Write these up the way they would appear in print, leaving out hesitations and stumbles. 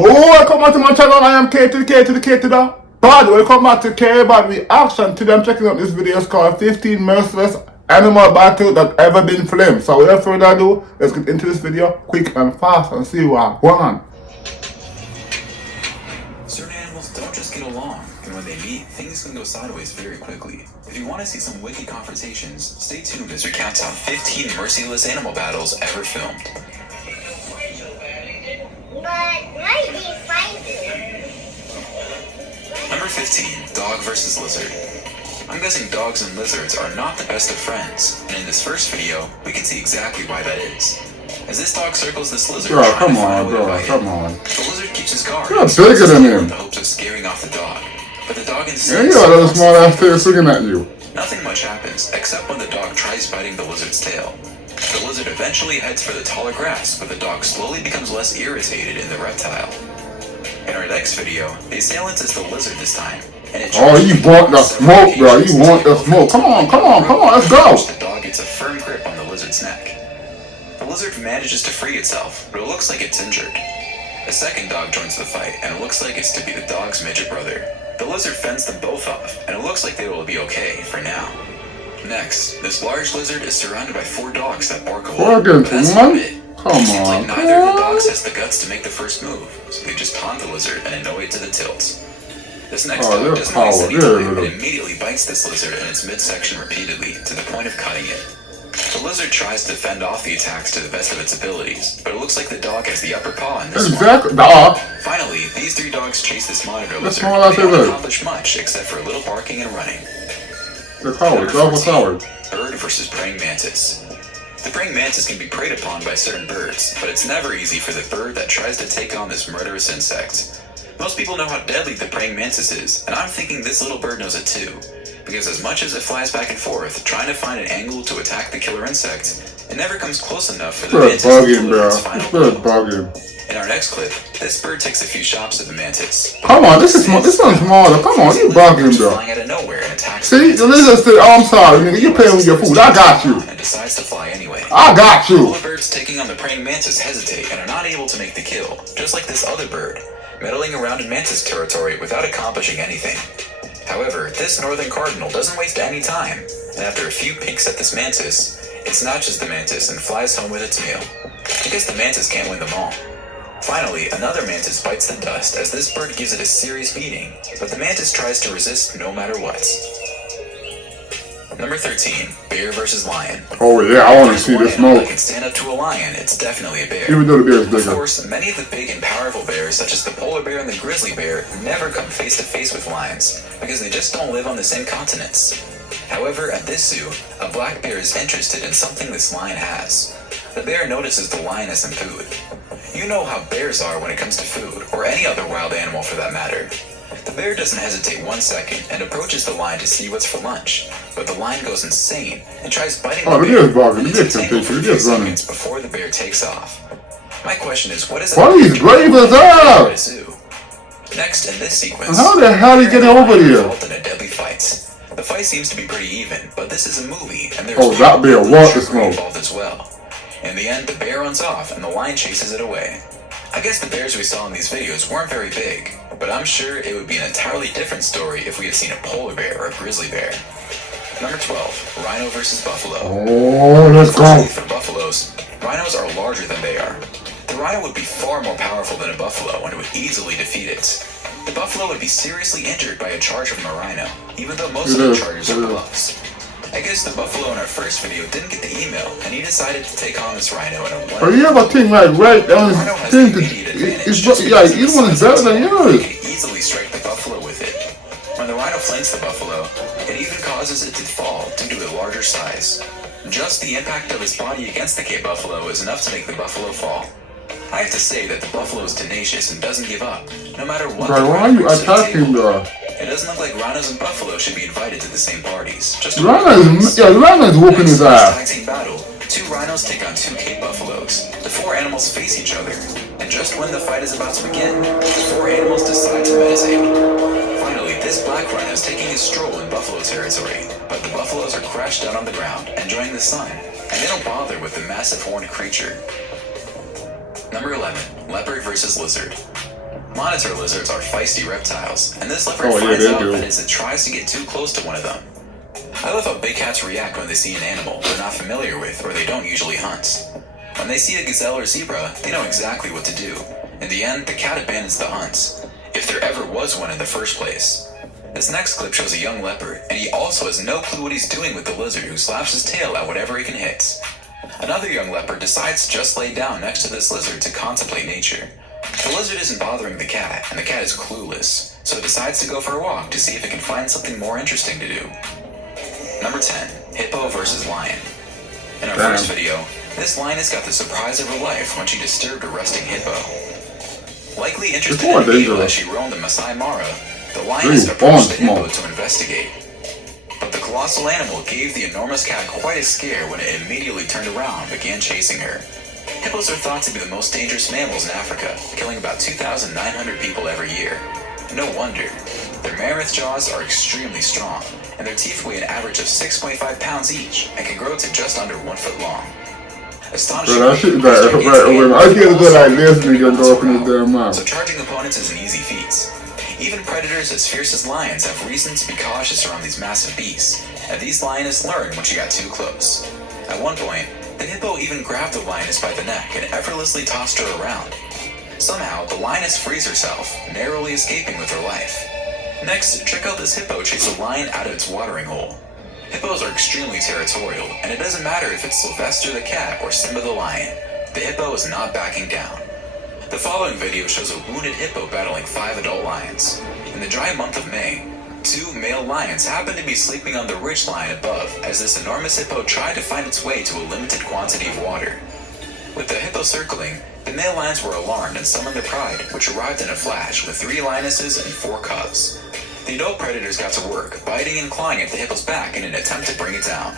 Oh, welcome back to my channel. I am K to the K to the K to the Bad. Welcome back to K Bad Reaction. Today I'm checking out this video. It's called 15 Merciless Animal Battle That Ever Been Filmed. So without further ado, let's get into this video quick and fast and see what's going on. Certain animals don't just get along, and when they meet, things can go sideways very quickly. If you want to see some wicked confrontations, stay tuned as we count down 15 merciless animal battles ever filmed. Number 15, Dog vs. Lizard. I'm guessing dogs and lizards are not the best of friends, and in this first video, we can see exactly why that is. As this dog circles this lizard, Bro, come on. The lizard keeps his guard. You're bigger than him. In the hopes of scaring off the dog. But the dog insists. Yeah, you got a little small ass tail swinging at you. Nothing much happens, except when the dog tries biting the lizard's tail. The lizard eventually heads for the taller grass, but the dog slowly becomes less irritated in the reptile. In our next video, the assailant is the lizard this time. And it you want the smoke, bro. You want the smoke. Come on, let's go. The dog gets a firm grip on the lizard's neck. The lizard manages to free itself, but it looks like it's injured. A second dog joins the fight, and it looks like it's to be the dog's midget brother. The lizard fends them both off, and it looks like they will be okay for now. Next, this large lizard is surrounded by 4 dogs that bark a lot. That's about it. It seems like neither of the dogs has the guts to make the first move, so they just taunt the lizard and annoy it to the tilt. This next dog doesn't waste any time, it immediately bites this lizard in its midsection repeatedly, to the point of cutting it. The lizard tries to fend off the attacks to the best of its abilities, but it looks like the dog has the upper paw in this one. Finally, these 3 dogs chase this monitor lizard, and they don't accomplish much except for a little barking and running. Bird versus praying mantis. The praying mantis can be preyed upon by certain birds, but it's never easy for the bird that tries to take on this murderous insect. Most people know how deadly the praying mantis is, and I'm thinking this little bird knows it too. Because as much as it flies back and forth, trying to find an angle to attack the killer insect, it never comes close enough for the mantis to deliver its final blow. In our next clip, this bird takes a few shots at the mantis. Come on, this one's smaller. Come on, you bugging, bro. Flying out of nowhere and attacks. See, the lizard said, "Oh, I'm sorry, nigga. You paying with your food. I got you." And decides to fly anyway. I got you. All the birds taking on the praying mantis hesitate and are not able to make the kill, just like this other bird, meddling around in mantis territory without accomplishing anything. However, this northern cardinal doesn't waste any time, and after a few peeks at this mantis, it snatches the mantis and flies home with its meal. I guess the mantis can't win them all. Finally, another mantis bites the dust as this bird gives it a serious beating, but the mantis tries to resist no matter what. Number 13, bear versus lion. Oh yeah, I want to see this smoke. If can stand up to a lion, it's definitely a bear. Even though the bear is bigger. Of course, many of the big and powerful bears, such as the polar bear and the grizzly bear, never come face to face with lions, because they just don't live on the same continents. However, at this zoo, a black bear is interested in something this lion has. The bear notices the lion has some food. You know how bears are when it comes to food, or any other wild animal for that matter. The bear doesn't hesitate 1 second and approaches the lion to see what's for lunch, but the lion goes insane and tries biting the bear seconds before the bear takes off. My question is, what is he's brave as hell? Next in this sequence, how the hell did he get over here? In a deadly fight. The fight seems to be pretty even, but this is a movie, and there's that bear wants to smoke involved as well. In the end, the bear runs off, and the lion chases it away. I guess the bears we saw in these videos weren't very big, but I'm sure it would be an entirely different story if we had seen a polar bear or a grizzly bear. Number 12, rhino versus buffalo. Oh, let's go. For buffaloes, rhinos are larger than they are. The rhino would be far more powerful than a buffalo and it would easily defeat it. The buffalo would be seriously injured by a charge from a rhino, even though most of the charges are gloves. I guess the buffalo in our first video didn't get the email, and he decided to take on this rhino in a one. But you have a thing like right on his thing to each one is better than yours. He can easily strike the buffalo with it. When the rhino flanks the buffalo, it even causes it to fall due to a larger size. Just the impact of his body against the Cape buffalo is enough to make the buffalo fall. I have to say that the buffalo is tenacious and doesn't give up, no matter what. Bro, why are you attacking the? It doesn't look like rhinos and buffalo should be invited to the same parties. The rhino is whooping his ass. Tag team battle. 2 rhinos take on 2 Cape buffaloes. The 4 animals face each other, and just when the fight is about to begin, the 4 animals decide to meditate. Finally, this black rhino is taking a stroll in buffalo territory, but the buffaloes are crashed down on the ground, enjoying the sun, and they don't bother with the massive horned creature. Number 11, leopard versus lizard. Monitor lizards are feisty reptiles, and this leopard Oh, yeah, finds they out do. that as it tries to get too close to one of them. I love how big cats react when they see an animal they're not familiar with or they don't usually hunt. When they see a gazelle or zebra, they know exactly what to do. In the end, the cat abandons the hunt, if there ever was one in the first place. This next clip shows a young leopard, and he also has no clue what he's doing with the lizard, who slaps his tail at whatever he can hit. Another young leopard decides to just lay down next to this lizard to contemplate nature. The lizard isn't bothering the cat, and the cat is clueless, so it decides to go for a walk to see if it can find something more interesting to do. Number 10. Hippo versus Lion. In our first video, this lioness got the surprise of her life when she disturbed a resting hippo. Likely interested in the beetle as she roamed the Masai Mara, the lioness approached the hippo to investigate. But the colossal animal gave the enormous cat quite a scare when it immediately turned around and began chasing her. Hippos are thought to be the most dangerous mammals in Africa, killing about 2,900 people every year. No wonder. Their mammoth jaws are extremely strong, and their teeth weigh an average of 6.5 pounds each and can grow to just under 1 foot long. Astonishingly, Bro, that shit I can't go like this nigga go up in his damn mouth. So charging opponents is an easy feat. Even predators as fierce as lions have reason to be cautious around these massive beasts, and these lioness learned when she got too close. At one point, the hippo even grabbed the lioness by the neck and effortlessly tossed her around. Somehow, the lioness frees herself, narrowly escaping with her life. Next, check out this hippo chase a lion out of its watering hole. Hippos are extremely territorial, and it doesn't matter if it's Sylvester the cat or Simba the lion. The hippo is not backing down. The following video shows a wounded hippo battling 5 adult lions. In the dry month of May, 2 male lions happened to be sleeping on the ridgeline above as this enormous hippo tried to find its way to a limited quantity of water. With the hippo circling, the male lions were alarmed and summoned their pride, which arrived in a flash with 3 lionesses and 4 cubs. The adult predators got to work, biting and clawing at the hippo's back in an attempt to bring it down.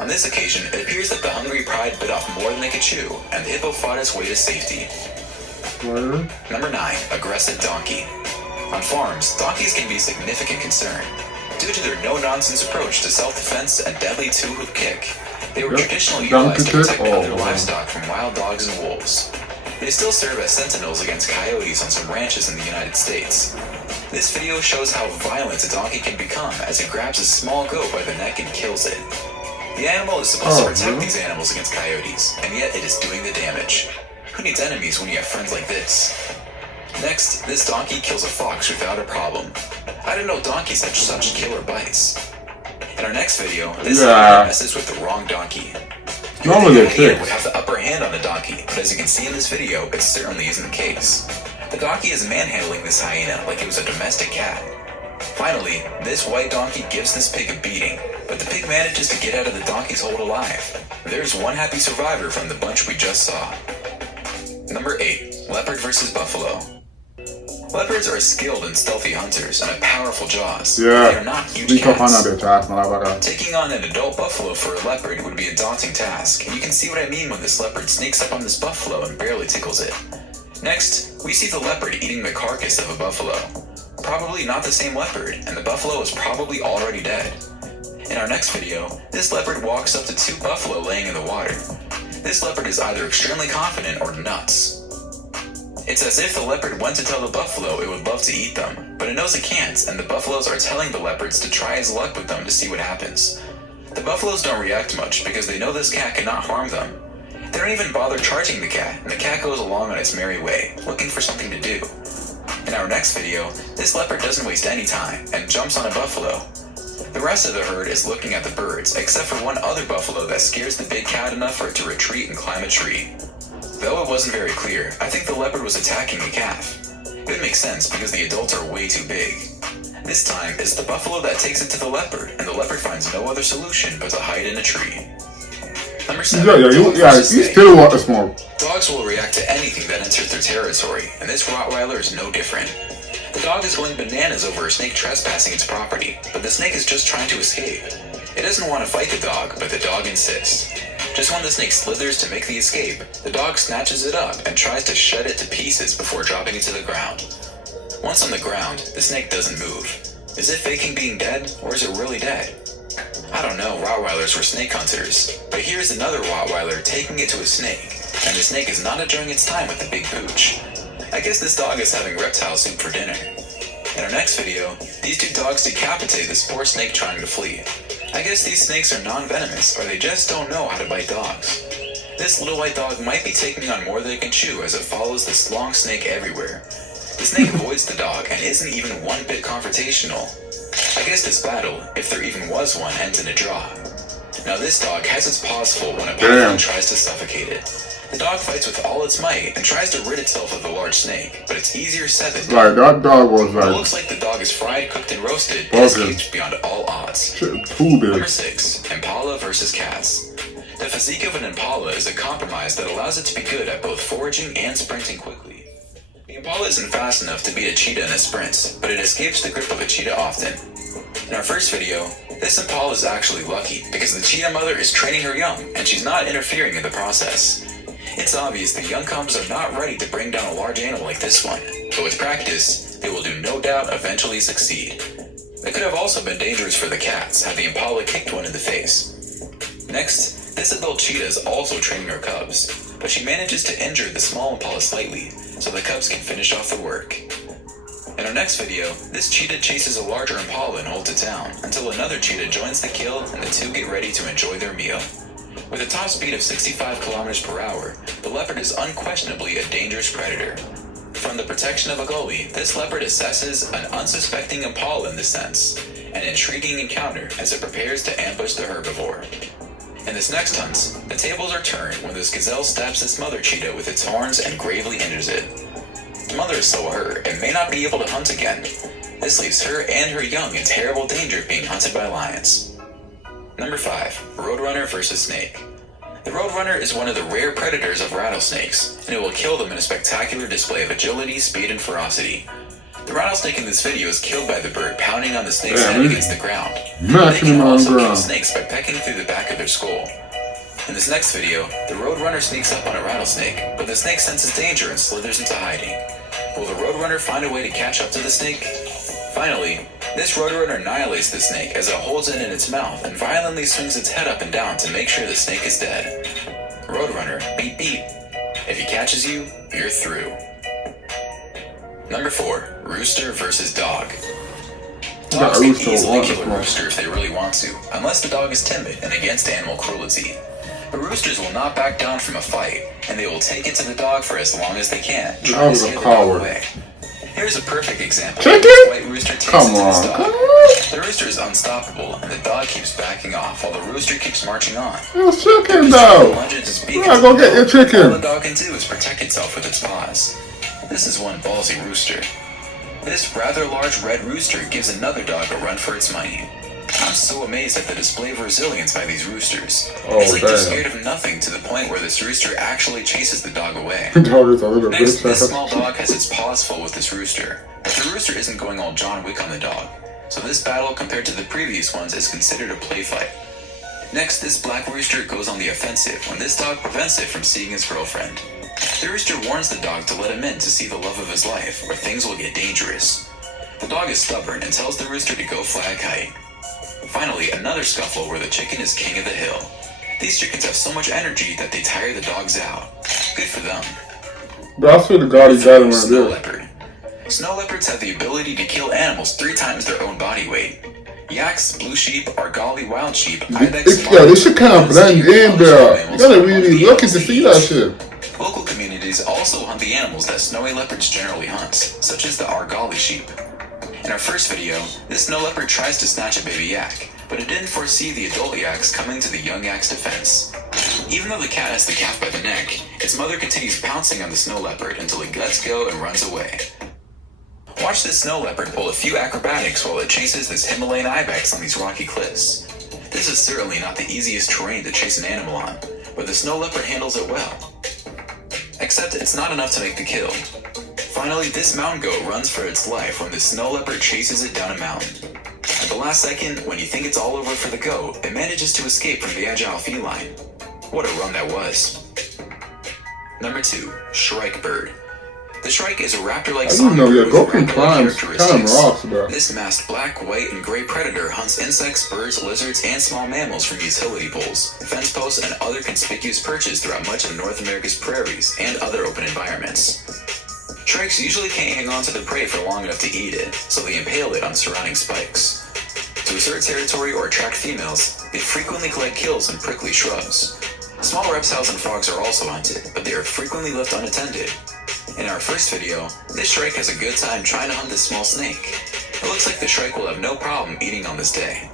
On this occasion, it appears that the hungry pride bit off more than they could chew, and the hippo fought its way to safety. Number 9. Aggressive donkey. On farms, donkeys can be a significant concern. Due to their no-nonsense approach to self-defense and deadly two-hoof kick, they were traditionally utilized to protect other livestock from wild dogs and wolves. They still serve as sentinels against coyotes on some ranches in the United States. This video shows how violent a donkey can become as it grabs a small goat by the neck and kills it. The animal is supposed to protect these animals against coyotes, and yet it is doing the damage. Who needs enemies when you have friends like this? Next, this donkey kills a fox without a problem. I didn't know donkeys had such killer bites. In our next video, this donkey messes with the wrong donkey. Normally the they're would have the upper hand on the donkey, but as you can see in this video, it certainly isn't the case. The donkey is manhandling this hyena like it was a domestic cat. Finally, this white donkey gives this pig a beating, but the pig manages to get out of the donkey's hold alive. There's one happy survivor from the bunch we just saw. Number 8. Leopard versus buffalo. Leopards are skilled and stealthy hunters and have powerful jaws. They are not huge cats. Taking on an adult buffalo for a leopard would be a daunting task, and you can see what I mean when this leopard sneaks up on this buffalo and barely tickles it. Next, we see the leopard eating the carcass of a buffalo. Probably not the same leopard, and the buffalo is probably already dead. In our next video, this leopard walks up to 2 buffalo laying in the water. This leopard is either extremely confident or nuts. It's as if the leopard went to tell the buffalo it would love to eat them, but it knows it can't, and the buffaloes are telling the leopards to try his luck with them to see what happens. The buffaloes don't react much because they know this cat cannot harm them. They don't even bother charging the cat, and the cat goes along on its merry way, looking for something to do. In our next video, this leopard doesn't waste any time and jumps on a buffalo. The rest of the herd is looking at the birds, except for one other buffalo that scares the big cat enough for it to retreat and climb a tree. Though it wasn't very clear, I think the leopard was attacking the calf. It would make sense because the adults are way too big. This time, it's the buffalo that takes it to the leopard, and the leopard finds no other solution but to hide in a tree. Number 7. You still want to smoke. Dogs will react to anything that enters their territory, and this Rottweiler is no different. The dog is going bananas over a snake trespassing its property, but the snake is just trying to escape. It doesn't want to fight the dog, but the dog insists. Just when the snake slithers to make the escape, the dog snatches it up and tries to shed it to pieces before dropping it to the ground. Once on the ground, the snake doesn't move. Is it faking being dead, or is it really dead? I don't know, Rottweilers were snake hunters, but here's another Rottweiler taking it to a snake, and the snake is not enjoying its time with the big pooch. I guess this dog is having reptile soup for dinner. In our next video, these two dogs decapitate this poor snake trying to flee. I guess these snakes are non-venomous, or they just don't know how to bite dogs. This little white dog might be taking on more than it can chew as it follows this long snake everywhere. The snake avoids the dog and isn't even one bit confrontational. I guess this battle, if there even was one, ends in a draw. Now this dog has its paws full when a python tries to suffocate it. The dog fights with all its might and tries to rid itself of the large snake, but it's easier said than done. Like, that dog was like... It looks like the dog is fried, cooked, and roasted, and escaped beyond all odds. Number 6. Impala versus cats. The physique of an impala is a compromise that allows it to be good at both foraging and sprinting quickly. The impala isn't fast enough to beat a cheetah in a sprint, but it escapes the grip of a cheetah often. In our first video, this impala is actually lucky because the cheetah mother is training her young, and she's not interfering in the process. It's obvious the young cubs are not ready to bring down a large animal like this one, but with practice, they will do no doubt eventually succeed. It could have also been dangerous for the cats had the impala kicked one in the face. Next, this adult cheetah is also training her cubs, but she manages to injure the small impala slightly, so the cubs can finish off the work. In our next video, this cheetah chases a larger impala and holds it down, until another cheetah joins the kill and the two get ready to enjoy their meal. With a top speed of 65 kilometers per hour, the leopard is unquestionably a dangerous predator. From the protection of a gully, this leopard assesses an unsuspecting impala in this sense, an intriguing encounter as it prepares to ambush the herbivore. In this next hunt, the tables are turned when this gazelle stabs its mother cheetah with its horns and gravely injures it. The mother is so hurt and may not be able to hunt again. This leaves her and her young in terrible danger of being hunted by lions. Number 5. Roadrunner versus snake. The roadrunner is one of the rare predators of rattlesnakes, and it will kill them in a spectacular display of agility, speed, and ferocity. The rattlesnake in this video is killed by the bird pounding on the snake's head against the ground. They can also kill snakes by pecking through the back of their skull. In this next video, the roadrunner sneaks up on a rattlesnake, but the snake senses danger and slithers into hiding. Will the roadrunner find a way to catch up to the snake? Finally, this roadrunner annihilates the snake as it holds it in its mouth and violently swings its head up and down to make sure the snake is dead. Roadrunner, beep beep. If he catches you, you're through. Number 4. Rooster versus dog. Dogs can easily kill a rooster if they really want to, unless the dog is timid and against animal cruelty. But roosters will not back down from a fight, and they will take it to the dog for as long as they can, trying to scare the dog away. Here's a perfect example. This white rooster takes it to this dog. The rooster is unstoppable, and the dog keeps backing off while the rooster keeps marching on. It's chicken, though. Go get your chicken. All the dog can do is protect itself with its paws. This is one ballsy rooster. This rather large red rooster gives another dog a run for its money. I'm so amazed at the display of resilience by these roosters. It's like they're scared of nothing to the point where this rooster actually chases the dog away. Next, this small dog has its paws full with this rooster, but the rooster isn't going all John Wick on the dog, so this battle compared to the previous ones is considered a play fight. Next, this black rooster goes on the offensive when this dog prevents it from seeing his girlfriend. The rooster warns the dog to let him in to see the love of his life, or things will get dangerous. The dog is stubborn and tells the rooster to go flag height. Finally, another scuffle where the chicken is king of the hill. These chickens have so much energy that they tire the dogs out. Good for them. But I swear to God, he got him right Snow there. leopard. Snow leopards have the ability to kill animals 3 times their own body weight. Yaks, blue sheep, Argali wild sheep, ibex, Yeah, this should kind of blend in there. You gotta really look to see that shit. Local communities also hunt the animals that snowy leopards generally hunt, such as the Argali sheep. In our first video, this snow leopard tries to snatch a baby yak, but it didn't foresee the adult yaks coming to the young yak's defense. Even though the cat has the calf by the neck, its mother continues pouncing on the snow leopard until it lets go and runs away. Watch this snow leopard pull a few acrobatics while it chases this Himalayan ibex on these rocky cliffs. This is certainly not the easiest terrain to chase an animal on, but the snow leopard handles it well. Except it's not enough to make the kill. Finally, this mountain goat runs for its life when the snow leopard chases it down a mountain. At the last second, when you think it's all over for the goat, it manages to escape from the agile feline. What a run that was. Number 2. Shrike bird. The shrike is a raptor-like songbird with raptor-like characteristics. This masked black, white, and gray predator hunts insects, birds, lizards, and small mammals from utility poles, fence posts, and other conspicuous perches throughout much of North America's prairies and other open environments. Shrikes usually can't hang on to their prey for long enough to eat it, so they impale it on surrounding spikes. To assert territory or attract females, they frequently collect kills in prickly shrubs. Small reptiles and frogs are also hunted, but they are frequently left unattended. In our first video, this shrike has a good time trying to hunt this small snake. It looks like the shrike will have no problem eating on this day.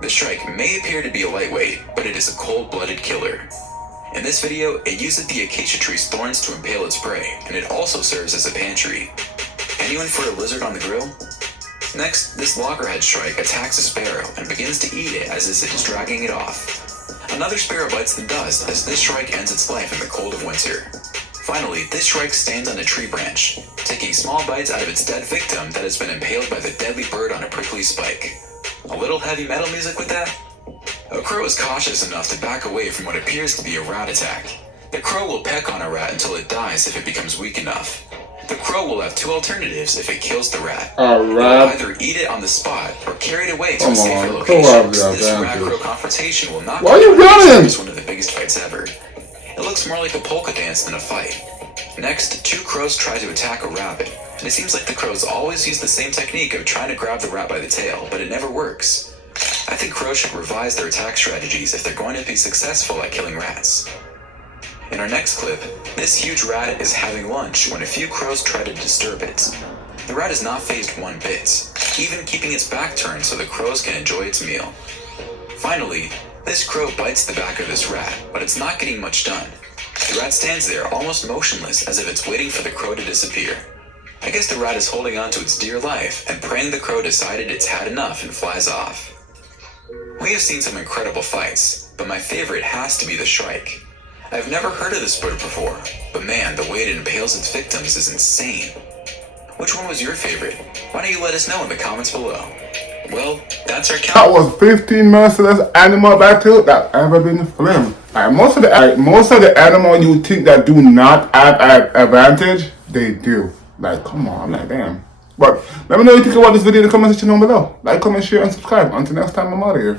The shrike may appear to be a lightweight, but it is a cold-blooded killer. In this video, it uses the acacia tree's thorns to impale its prey, and it also serves as a pantry. Anyone for a lizard on the grill? Next, this loggerhead shrike attacks a sparrow and begins to eat it as it is dragging it off. Another sparrow bites the dust as this shrike ends its life in the cold of winter. Finally, this shrike stands on a tree branch, taking small bites out of its dead victim that has been impaled by the deadly bird on a prickly spike. A little heavy metal music with that? A crow is cautious enough to back away from what appears to be a rat attack. The crow will peck on a rat until it dies if it becomes weak enough. The crow will have two alternatives if it kills the rat. It will either eat it on the spot or carry it away to a safer location. This rat-crow confrontation will not be one of the biggest fights ever. It looks more like a polka dance than a fight. Next, two crows try to attack a rabbit, and it seems like the crows always use the same technique of trying to grab the rat by the tail, but it never works. I think crows should revise their attack strategies if they're going to be successful at killing rats. In our next clip, this huge rat is having lunch when a few crows try to disturb it. The rat is not fazed one bit, even keeping its back turned so the crows can enjoy its meal. Finally, this crow bites the back of this rat, but it's not getting much done. The rat stands there almost motionless as if it's waiting for the crow to disappear. I guess the rat is holding on to its dear life and praying the crow decided it's had enough and flies off. We have seen some incredible fights, but my favorite has to be the shrike. I've never heard of this bird before, but man, the way it impales its victims is insane. Which one was your favorite? Why don't you let us know in the comments below? Well, that's our count. That was 15 merciless animal battles that ever been filmed. Most of the animal you think that do not have an advantage, they do. Like, come on, I'm like, damn. But let me know what you think about this video in the comment section down below. Like, comment, share, and subscribe. Until next time, I'm out of here.